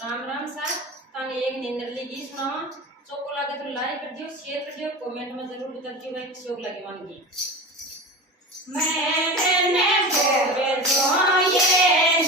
राम राम साथ ताने एक निंदरली गीत सुनाओ। चोको लगे तो लाइक कर दियो, शेयर कर दियो, कमेंट में जरूर बता दियो भाई शौक लगे मन गीत। मैंने बोले जो ये